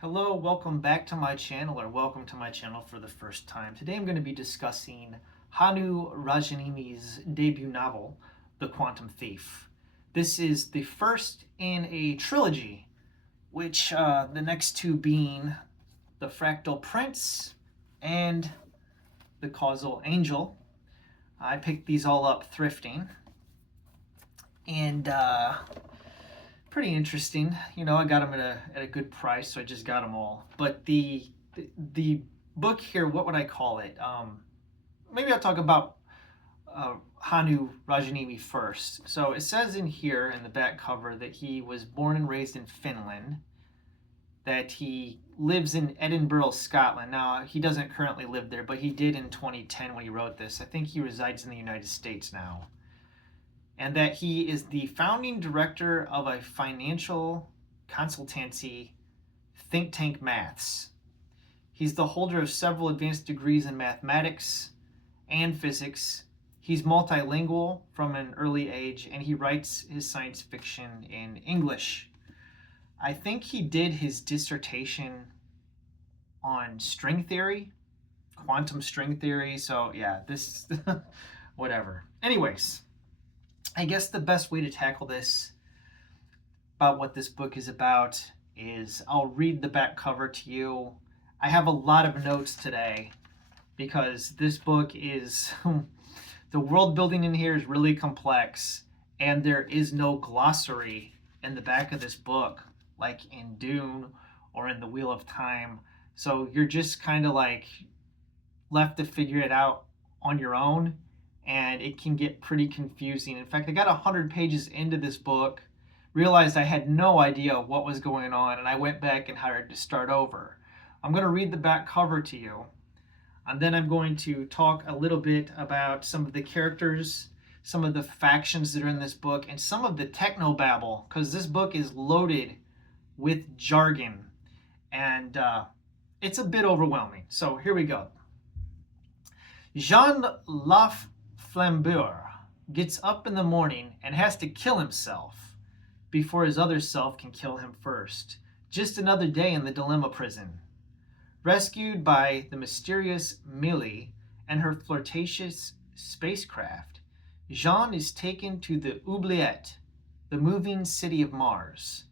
Hello, welcome back to my channel, or welcome to my channel for the first time. Today I'm going to be discussing Hannu Rajaniemi's debut novel, The Quantum Thief. This is the first in a trilogy, which the next two being The Fractal Prince and The Causal Angel. I picked these all up thrifting, and pretty interesting. I got them at a good price, so I just got them all. But the book here, what would I call it? Maybe I'll talk about Hannu Rajaniemi first. So it says in here in the back cover that he was born and raised in Finland, that he lives in Edinburgh, Scotland. Now, he doesn't currently live there, but he did in 2010 when he wrote this. I think he resides in the United States now. And that he is the founding director of a financial consultancy, Think Tank Maths. He's the holder of several advanced degrees in mathematics and physics. He's multilingual from an early age, and he writes his science fiction in English. I think he did his dissertation on string theory, quantum string theory. So yeah, this, whatever. Anyways, I guess the best way to tackle this, about what this book is about, is I'll read the back cover to you. I have a lot of notes today because this book is, the world building in here is really complex, and there is no glossary in the back of this book like in Dune or in The Wheel of Time. So you're just kind of like left to figure it out on your own, and it can get pretty confusing. In fact, I got 100 pages into this book, realized I had no idea what was going on, and I went back and had to start over. I'm going to read the back cover to you, and then I'm going to talk a little bit about some of the characters, some of the factions that are in this book, and some of the technobabble, because this book is loaded with jargon, and it's a bit overwhelming. So here we go. Jean Laflambeur gets up in the morning and has to kill himself before his other self can kill him first. Just another day in the dilemma prison. Rescued by the mysterious Millie and her flirtatious spacecraft, Jean is taken to the Oubliette, the moving city of Mars,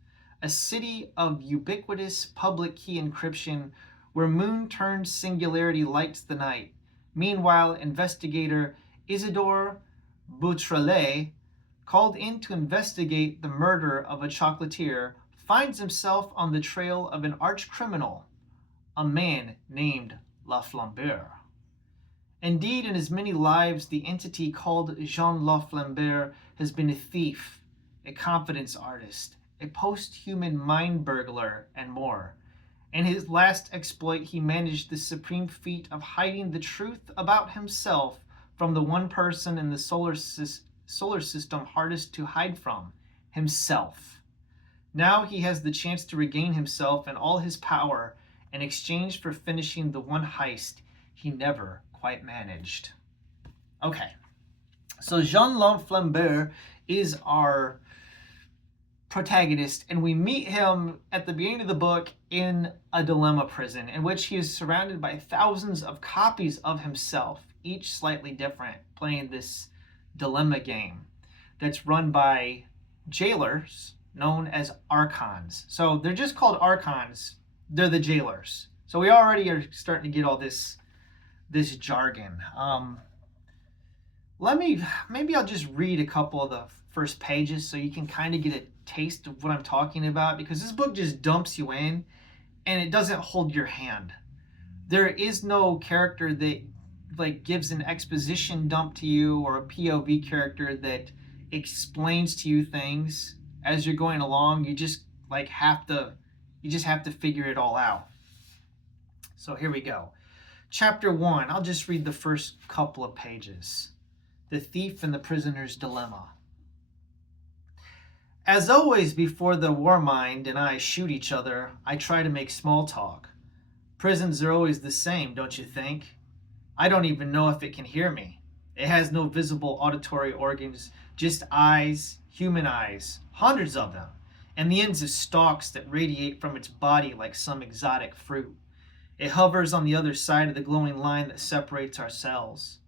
a city of ubiquitous public key encryption where moon-turned singularity lights the night. Meanwhile, investigator Isidore Boutrelet, called in to investigate the murder of a chocolatier, finds himself on the trail of an arch-criminal, a man named Laflambeur. Indeed, in his many lives, the entity called Jean Laflambeur has been a thief, a confidence artist, a post-human mind burglar, and more. In his last exploit, he managed the supreme feat of hiding the truth about himself from the one person in the solar system hardest to hide from, himself. Now he has the chance to regain himself and all his power in exchange for finishing the one heist he never quite managed. Okay, so Jean Laflambeur is our protagonist, and we meet him at the beginning of the book in a dilemma prison in which he is surrounded by thousands of copies of himself, each slightly different, playing this dilemma game that's run by jailers known as archons. So they're just called archons. They're the jailers. So we already are starting to get all this jargon. Maybe I'll just read a couple of the first pages so you can kind of get a taste of what I'm talking about, because this book just dumps you in and it doesn't hold your hand. There is no character that like gives an exposition dump to you, or a POV character that explains to you things as you're going along. You just have to figure it all out. So here we go. Chapter 1. I'll just read the first couple of pages. The Thief and the Prisoner's Dilemma. As always, before the Warmind and I shoot each other, I try to make small talk. Prisons are always the same, don't you think? I don't even know if it can hear me. It has no visible auditory organs, just eyes, human eyes, hundreds of them. and the ends of stalks that radiate from its body like some exotic fruit. It hovers on the other side of the glowing line that separates our cells.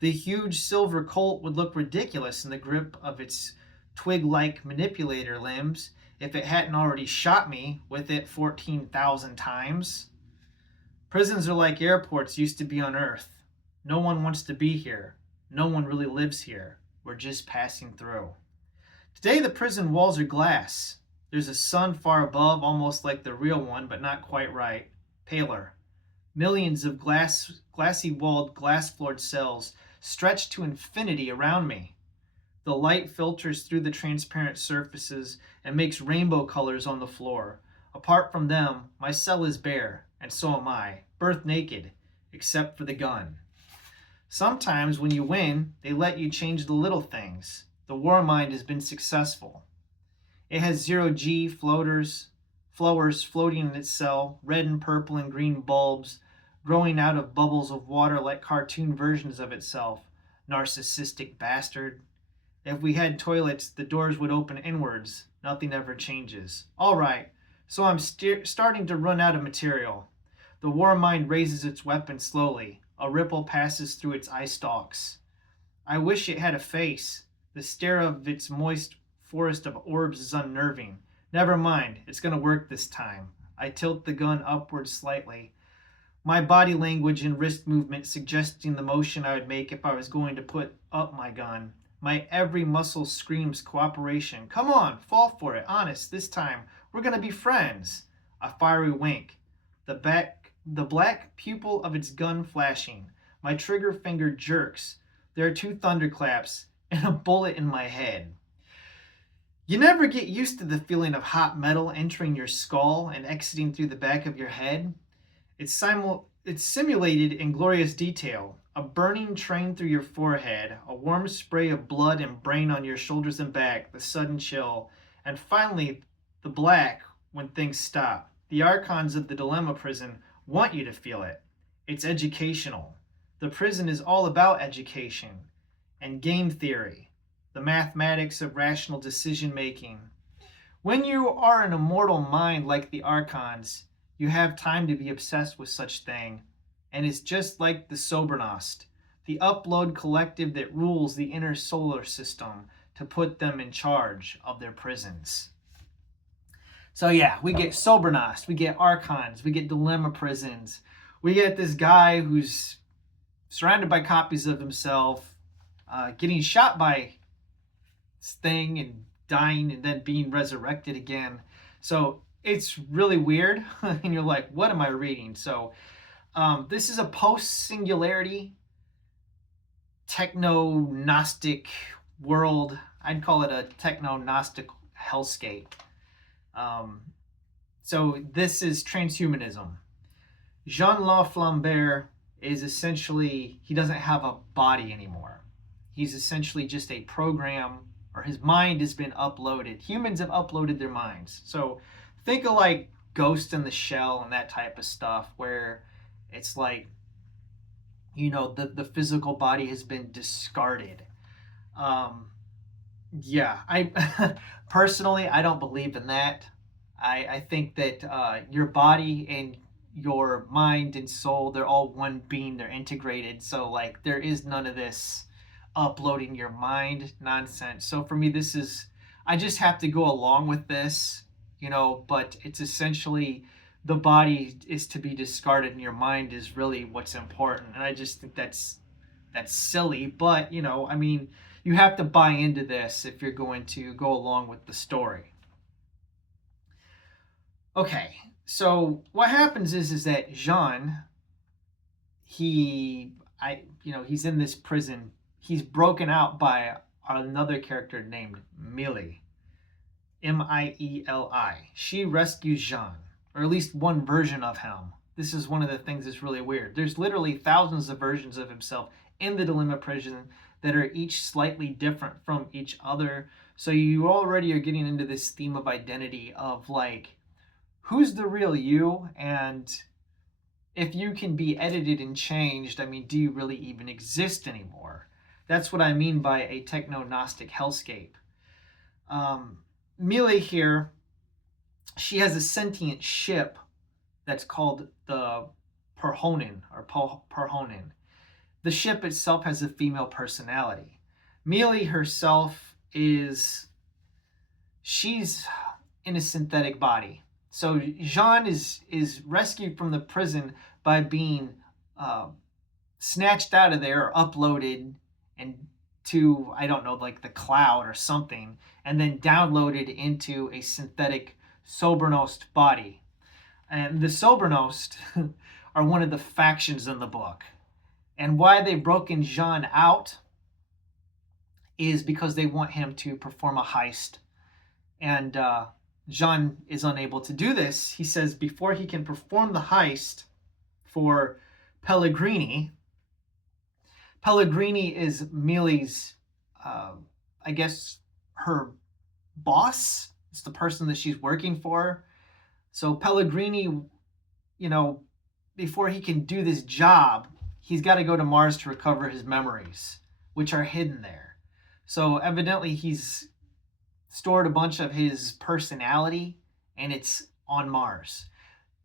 The huge silver colt would look ridiculous in the grip of its twig-like manipulator limbs if it hadn't already shot me with it 14,000 times. Prisons are like airports used to be on Earth. No one wants to be here. No one really lives here. We're just passing through. Today the prison walls are glass. There's a sun far above, almost like the real one, but not quite right. Paler. Millions of glassy-walled, glass-floored cells stretch to infinity around me. The light filters through the transparent surfaces and makes rainbow colors on the floor. Apart from them, my cell is bare, and so am I, birth naked, except for the gun. Sometimes when you win, they let you change the little things. The war mind has been successful. It has zero-G flowers floating in its cell, red and purple and green bulbs growing out of bubbles of water like cartoon versions of itself. Narcissistic bastard. If we had toilets, the doors would open inwards. Nothing ever changes. All right, so I'm starting to run out of material. The war mind raises its weapon slowly. A ripple passes through its eye stalks. I wish it had a face. The stare of its moist forest of orbs is unnerving. Never mind, it's going to work this time. I tilt the gun upward slightly. My body language and wrist movement suggesting the motion I would make if I was going to put up my gun. My every muscle screams cooperation. Come on, fall for it. Honest, this time. We're going to be friends. A fiery wink. The black pupil of its gun flashing. My trigger finger jerks. There are two thunderclaps and a bullet in my head. You never get used to the feeling of hot metal entering your skull and exiting through the back of your head. It's simulated in glorious detail. A burning train through your forehead, a warm spray of blood and brain on your shoulders and back, the sudden chill, and finally the black when things stop. The archons of the dilemma prison want you to feel it. It's educational. The prison is all about education and game theory, the mathematics of rational decision making. When you are an immortal mind like the archons, you have time to be obsessed with such thing, and it's just like the Sobernost, the upload collective that rules the inner solar system to put them in charge of their prisons. So yeah, we get Sobernost, we get archons, we get dilemma prisons, we get this guy who's surrounded by copies of himself, getting shot by this thing and dying and then being resurrected again. So it's really weird, and you're like, what am I reading? So this is a post-singularity, techno-gnostic world. I'd call it a techno-gnostic hellscape. So this is transhumanism. Jean Laflambert is essentially, he doesn't have a body anymore. He's essentially just a program, or his mind has been uploaded. Humans have uploaded their minds. So think of like Ghost in the Shell and that type of stuff, where it's like, you know, the physical body has been discarded. Yeah, I personally, I don't believe in that. I think that your body and your mind and soul, they're all one being, they're integrated. So like there is none of this uploading your mind nonsense. So for me, this is, I just have to go along with this, you know, but it's essentially the body is to be discarded and your mind is really what's important. And I just think that's silly, but you know, I mean, you have to buy into this if you're going to go along with the story. Okay, so what happens is that Jean, he's in this prison. He's broken out by another character named Millie, Mieli. She rescues Jean, or at least one version of him. This is one of the things that's really weird. There's literally thousands of versions of himself in the dilemma prison that are each slightly different from each other. So you already are getting into this theme of identity of like, who's the real you? And if you can be edited and changed, I mean, do you really even exist anymore? That's what I mean by a techno-gnostic hellscape. Millie here she has a sentient ship that's called the Perhonen. The ship itself has a female personality. Mealy herself she's in a synthetic body. So Jean is rescued from the prison by being snatched out of there, or uploaded and to, I don't know, like the cloud or something, and then downloaded into a synthetic Sobernost body. And the Sobernost are one of the factions in the book. And why they've broken Jean out is because they want him to perform a heist. And Jean is unable to do this. He says before he can perform the heist for Pellegrini is Mealy's, I guess, her boss. It's the person that she's working for. So Pellegrini, before he can do this job, he's got to go to Mars to recover his memories, which are hidden there. So evidently he's stored a bunch of his personality, and it's on Mars.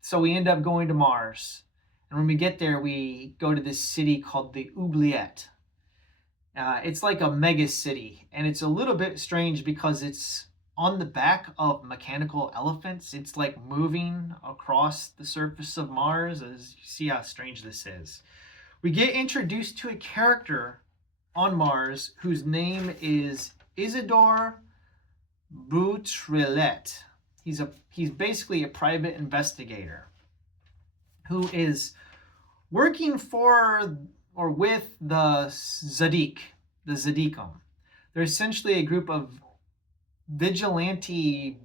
So we end up going to Mars. And when we get there, we go to this city called the Oubliette. It's like a mega city, and it's a little bit strange because it's on the back of mechanical elephants. It's like moving across the surface of Mars. As you see how strange this is. We get introduced to a character on Mars whose name is Isidore Boutrelet. He's basically a private investigator who is working for or with the Zadikim. They're essentially a group of vigilante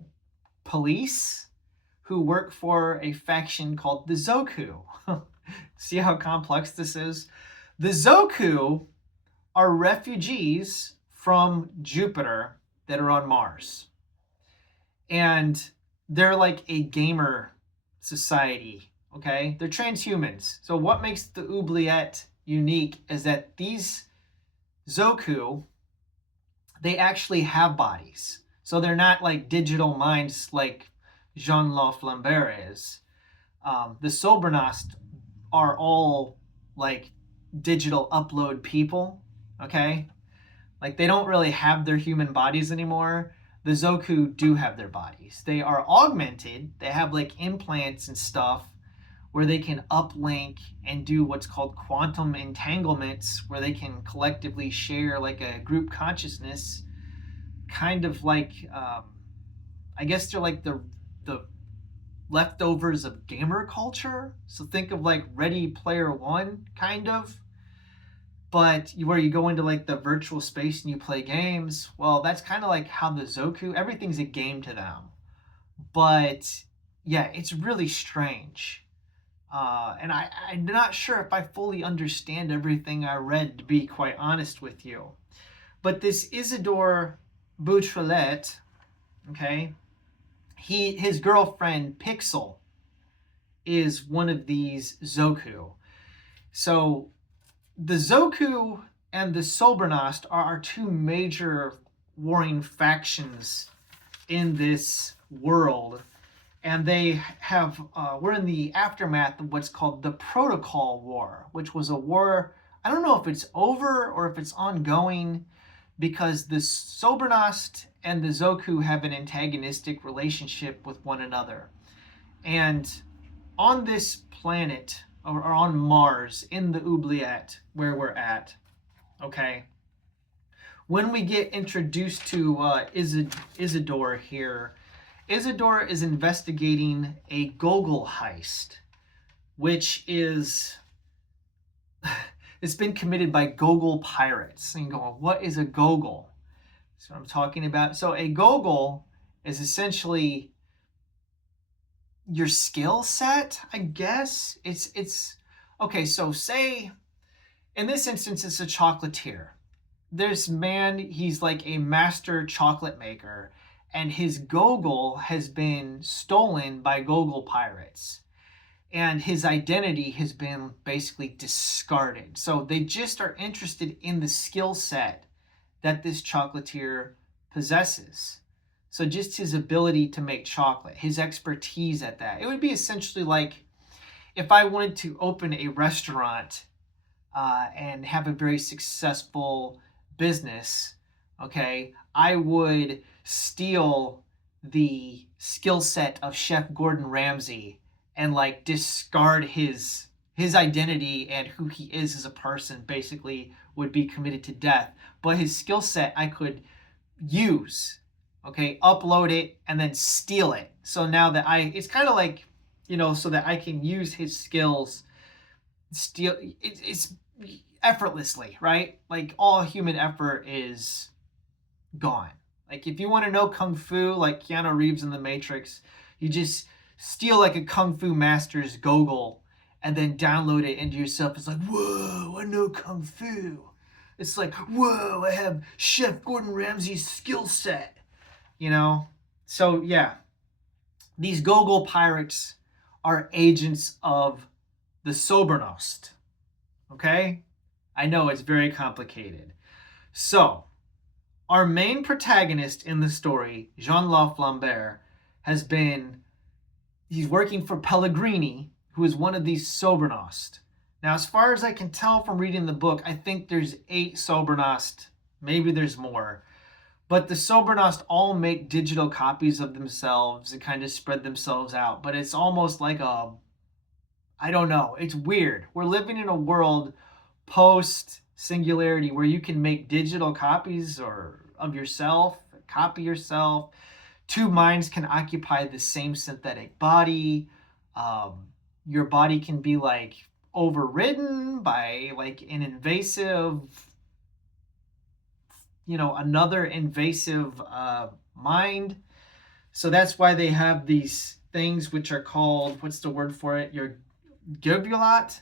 police who work for a faction called the Zoku. See how complex this is? The Zoku are refugees from Jupiter that are on Mars. And they're like a gamer society, okay? They're transhumans. So what makes the Oubliette unique is that these Zoku, they actually have bodies. So they're not like digital minds like Jean Laflambert is. The Sobernost are all like digital upload people, okay? Like they don't really have their human bodies anymore. The Zoku do have their bodies. They are augmented. They have like implants and stuff where they can uplink and do what's called quantum entanglements, where they can collectively share like a group consciousness, kind of like, I guess they're like the leftovers of gamer culture. So think of like Ready Player One, kind of. But where you go into like the virtual space and you play games, well, that's kind of like how the Zoku, everything's a game to them. But yeah, it's really strange. And I'm not sure if I fully understand everything I read, to be quite honest with you. But this Isidore Boutrelet, okay, his girlfriend Pixel is one of these Zoku. So the Zoku and the Sobernost are our two major warring factions in this world. And they have, we're in the aftermath of what's called the Protocol War, which was a war, I don't know if it's over or if it's ongoing, because the Sobernost and the Zoku have an antagonistic relationship with one another. And on this planet, or on Mars, in the Oubliette, where we're at, okay, when we get introduced to Isidore here, Isidore is investigating a Gogol heist, which is, it's been committed by Gogol pirates. And you go, what is a Gogol? That's what I'm talking about. So a Gogol is essentially your skill set, I guess. It's okay, so say, in this instance, it's a chocolatier. This man, he's like a master chocolate maker, and his Gogol has been stolen by Gogol pirates. And his identity has been basically discarded. So they just are interested in the skill set that this chocolatier possesses. So just his ability to make chocolate, his expertise at that. It would be essentially like if I wanted to open a restaurant and have a very successful business, okay, I would steal the skill set of Chef Gordon Ramsay and like discard his identity and who he is as a person. Basically would be committed to death, but his skill set I could use, okay, upload it and then steal it. So now that it's kind of like, so that I can use his skills, steal it's effortlessly, right? Like all human effort is gone. Like if you want to know kung fu, like Keanu Reeves in The Matrix, you just steal like a kung fu master's goggle and then download it into yourself. It's like, whoa, I know kung fu. It's like, whoa, I have Chef Gordon Ramsay's skill set, So yeah, these gogol pirates are agents of the Sobernost. Okay? I know it's very complicated. So, our main protagonist in the story, Jean-Laurent Lambert, he's working for Pellegrini, who is one of these Sobernost. Now, as far as I can tell from reading the book, I think there's 8 Sobernost. Maybe there's more. But the Sobernost all make digital copies of themselves and kind of spread themselves out. But it's almost like I don't know. It's weird. We're living in a world post-singularity where you can make digital copies of yourself, copy yourself. 2 minds can occupy the same synthetic body. Your body can be like overridden by like an invasive, another invasive mind. So that's why they have these things which are called, what's the word for it? Your guvulate.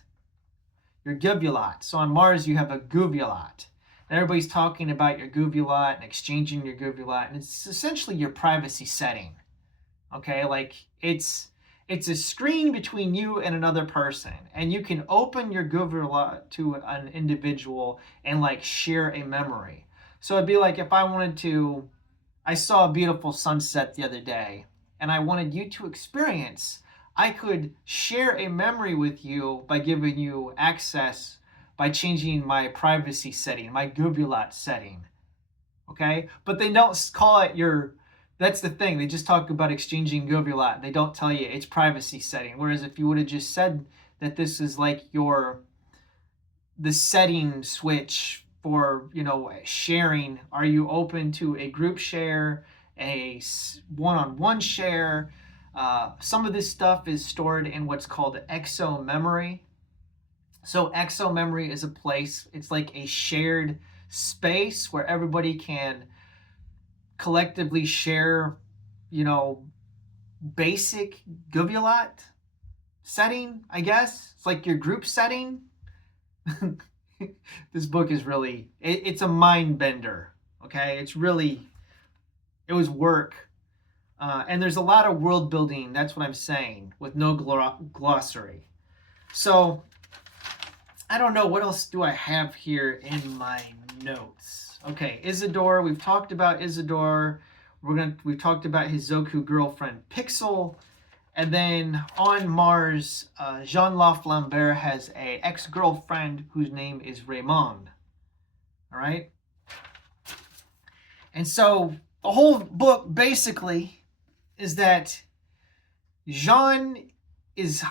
So on Mars, you have a guvulate. And everybody's talking about your guvulate and exchanging your guvulate. And it's essentially your privacy setting. Okay, like it's a screen between you and another person. And you can open your guvulate to an individual and like share a memory. So it'd be like if I saw a beautiful sunset the other day and I wanted you to experience, I could share a memory with you by giving you access by changing my privacy setting, my guvulate setting. Okay? But they don't call it that's the thing. They just talk about exchanging guvulate. They don't tell you it's privacy setting. Whereas if you would have just said that this is like the setting switch for, sharing, are you open to a group share, a one-on-one share? Some of this stuff is stored in what's called exo memory. So exo memory is a place, it's like a shared space where everybody can collectively share, basic guvulate setting, I guess. It's like your group setting. This book is really, it's a mind bender, okay? It was work. And there's a lot of world building, that's what I'm saying, with no glossary. So, I don't know, what else do I have here in my notes? Okay, Isidore, we've talked about Isidore. We've talked about his Zoku girlfriend, Pixel. And then on Mars, Jean-Laurent Lambert has an ex-girlfriend whose name is Raymond. All right? And so the whole book basically is that Jean is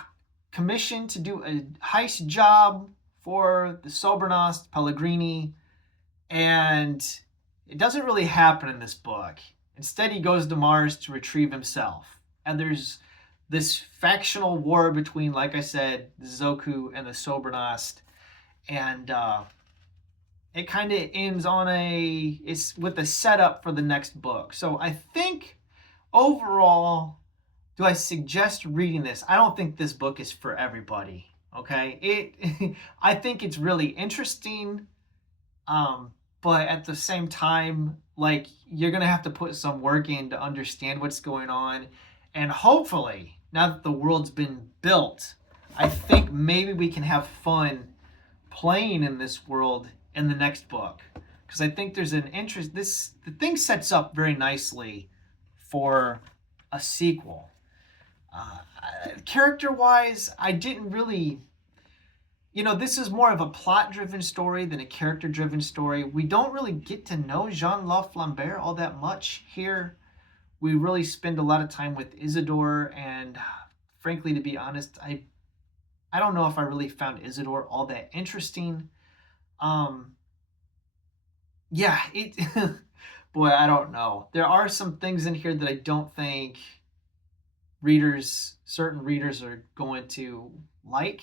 commissioned to do a heist job for the Sobernost, Pellegrini, and it doesn't really happen in this book. Instead, he goes to Mars to retrieve himself. And there's this factional war between, like I said, the Zoku and the Sobernost. And it kind of ends on it's with a setup for the next book. So I think overall, do I suggest reading this? I don't think this book is for everybody. Okay, I think it's really interesting, but at the same time, like, you're gonna have to put some work in to understand what's going on, and hopefully, now that the world's been built, I think maybe we can have fun playing in this world in the next book, because I think there's an interest. The thing sets up very nicely for a sequel. Character-wise, I didn't really... this is more of a plot-driven story than a character-driven story. We don't really get to know Jean-Luc Flambert all that much here. We really spend a lot of time with Isidore, and frankly, to be honest, I don't know if I really found Isidore all that interesting. Yeah, it boy, I don't know. There are some things in here that I don't think certain readers are going to like.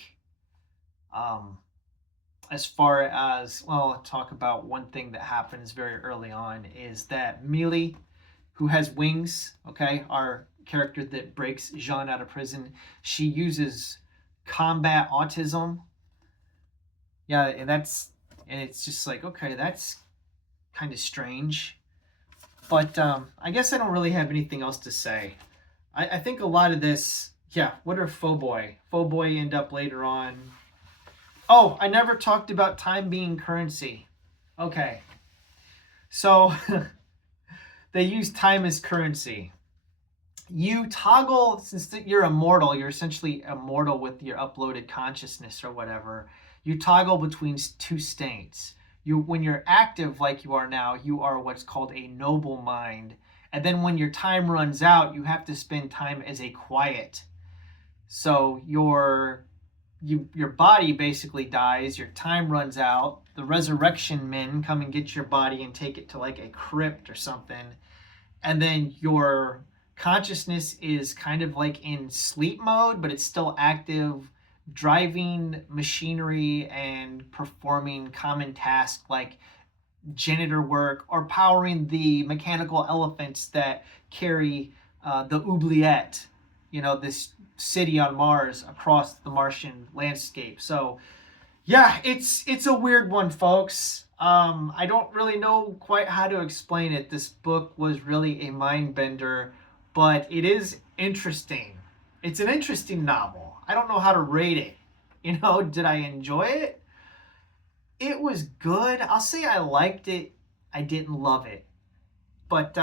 As far as, well, I'll talk about one thing that happens very early on is that Millie, who has wings, okay, our character that breaks Jean out of prison, she uses combat autism. Yeah, and it's just like, okay, that's kind of strange. But I guess I don't really have anything else to say. I think a lot of this, yeah, what are Faux Boy end up later on? Oh, I never talked about time being currency. Okay. So they use time as currency. You toggle, since you're immortal, you're essentially immortal with your uploaded consciousness or whatever. You toggle between two states. When you're active like you are now, you are what's called a noble mind. And then when your time runs out, you have to spend time as a quiet. So your body basically dies, your time runs out, the resurrection men come and get your body and take it to like a crypt or something, and then your consciousness is kind of like in sleep mode, but it's still active, driving machinery and performing common tasks like janitor work or powering the mechanical elephants that carry the oubliette, this city on Mars across the Martian landscape. So yeah, it's a weird one, folks. I don't really know quite how to explain it. This book was really a mind bender, but it is interesting. It's an interesting novel. I don't know how to rate it. Did I enjoy it? It was good. I'll say I liked it. I didn't love it. But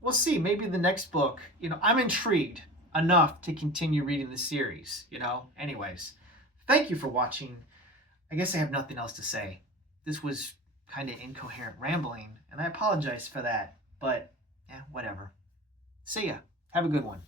we'll see. Maybe the next book, I'm intrigued enough to continue reading the series, Anyways, thank you for watching. I guess I have nothing else to say. This was kind of incoherent rambling, and I apologize for that. But, yeah, whatever. See ya. Have a good one.